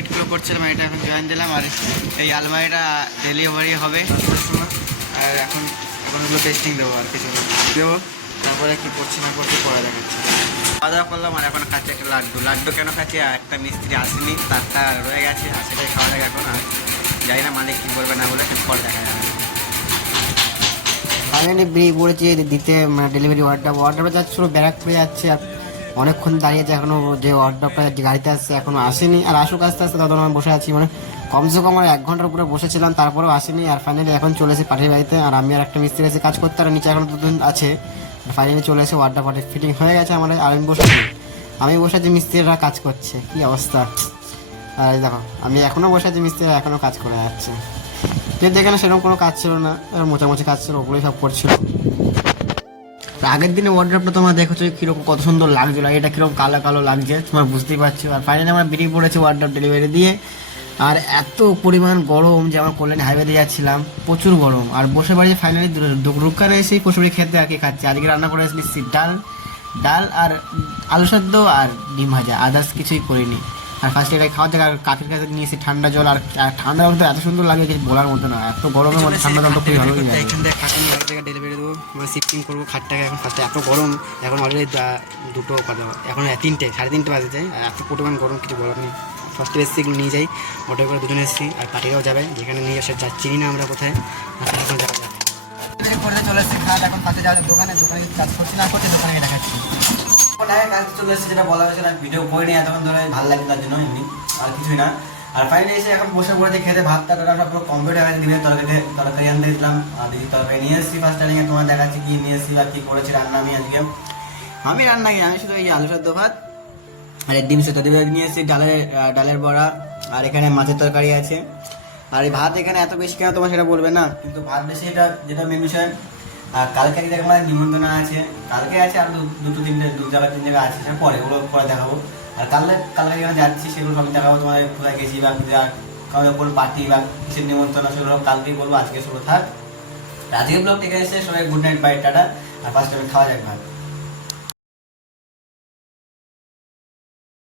বিটগুলো করছিলাম, এটা এখন জয়েন দিলাম। আর এই আলমারিটা ডেলিভারি হবে আর এখন ওগুলো টেস্টিং দেবো আর কিছু দেবো, তারপরে কী করছি না করছি পরে দেখাচ্ছি। খাওয়া দাওয়া করলাম আর এখন খাচ্ছি একটা লাড্ডু কেন খাচ্ছি, একটা মিস্ত্রি আসেনি, তারটা রয়ে গেছে আর সেটাই খাওয়া যাবে এখন। আর জানি না মালিক কী বলবে না বলে পরে দেখা যাবে। ফাইনালি বেরিয়ে পড়েছি দিতে, মানে ডেলিভারি অর্ডারটা যাচ্ছিলো ব্যারাক করে যাচ্ছে আর অনেকক্ষণ দাঁড়িয়েছে, এখনও যে অর্ডারটা যে গাড়িতে আসছে এখনও আসেনি। আর আসুক আস্তে আস্তে তখন আমি বসে আছি, মানে কমসে কম 1 ঘন্টার উপরে বসেছিলাম, তারপরেও আসেনি। আর ফাইনালি এখন চলে এসে পাঠিয়ে বাড়িতে, আর আমি আর একটা মিস্ত্রি এসে কাজ করতে, আর নিচে এখন দুদিন আছে। ফাইনালি চলে এসে অর্ডার পাঠিয়ে ফিটিং হয়ে গেছে আমার। আর আমি বসে আছি, মিস্ত্রিরা কাজ করছে, কি অবস্থা। আর দেখো আমি এখনও বসে আছি, মিস্ত্রিরা এখনও কাজ করে যাচ্ছে। যেহেতু এখানে সেরকম কোনো কাজ ছিল না, মোছামুছি কাজ ছিল, ওগুলোই সব করছিল। আগের দিনে ওয়ার্ড্রপটা তোমার দেখেছো কীরকম কত সুন্দর লাগছিল, এটা কীরকম কালো কালো লাগছে তোমার বুঝতেই পারছো। আর ফাইনালি আমরা বেরিয়ে পড়েছি ওয়ার্ড্রপ ডেলিভারি দিয়ে। আর এত পরিমাণ গরম যে আমার কল্যাণী হাইওয়ে দিয়ে যাচ্ছিলাম, প্রচুর গরম। আর বসে বাড়ি ফাইনালি দোকানে এসেই পশুরি খেতে আর কি খাচ্ছি। আজকে রান্না করে এসেছি ডাল আর আলু সেদ্ধ আর ডিম ভাজা, আদার্স কিছুই করিনি। আর ফার্স্টে এটাই খাওয়া যাক। আর কাকের কাছে নিয়েছি ঠান্ডা জল, আর ঠান্ডা জল তো এত সুন্দর লাগে যে বলার মতো না, এত গরমের মধ্যে ঠান্ডা জল তো খুবই ভালো লাগে। এখান থেকে খাটটা নিয়ে এক জায়গায় ডেলিভারি দেবো, মানে শিফটিং করবো খাটটাকে। এখন ফার্স্টে এত গরম, এখন অলরেডি 2টো কথা, এখন 3টে 3:30 বাজে যায়, আর এত পরিমাণ গরম কিছু বলার নেই। ফার্স্টে এসেছি, এগুলো নিয়ে যাই, অটো করে দুজনে এসেছি। আর পার্টিরাও যাবে, যেখানে নিয়ে আসে চিনি না আমরা কোথায়, এখন যাওয়া যাবে। করলে চলে এসেছি খাট, এখন পাশে যাওয়া দোকানে কাজ করছি না করছি, দোকানে দেখাচ্ছি। কাজ চলে এসেছে, যেটা বলা হয়েছে, ভিডিও করে নিই এতক্ষণ ধরে, ভালো লাগে তার জন্য, এমনি আর কিছুই না। আর ফাইনালি এসে এখন বসে পড়েছে খেতে, ভাতটা সব পুরো কমপ্লিট হয়ে গেছে। দিনের তরকারি আনতে দিলাম, আর দিদি তরকারি নিয়ে এসেছি। ফার্স্ট টাইমে তোমার দেখাচ্ছি কি নিয়ে এসেছি আর কী করেছি রান্না। আমি রান্না আমি শুধু এই আলু সেদ্ধ ভাত আর এই ডিম সেদ্ধ নিয়ে এসেছি, ডালের বড়া, আর এখানে মাছের তরকারি আছে। আর এই ভাত এখানে এত বেশি কেন তোমার সেটা বলবে না, কিন্তু ভাত বেশি, এটা যেটা মেন বিষয়। আর কালকে দেখো আমার নিমন্ত্রণ আছে, কালকে আছে আর দু জায়গায় 3 জায়গা আছে, সেটা পরে ওগুলো পরে দেখাবো। আর কালকে যেখানে যাচ্ছি সেগুলো সবই দেখাবো, তোমার কোথায় গেছি বা কারো কোন পার্টি বা কিসের নিমন্ত্রণ, সেগুলো কালকেই বলবো। আজকে শুরু থাক, আজকের ব্লগ থেকে এসে সবাই গুড নাইট, বাই, টাটা। আর ফার্স্ট টাইমে খাওয়া যাক ভাত।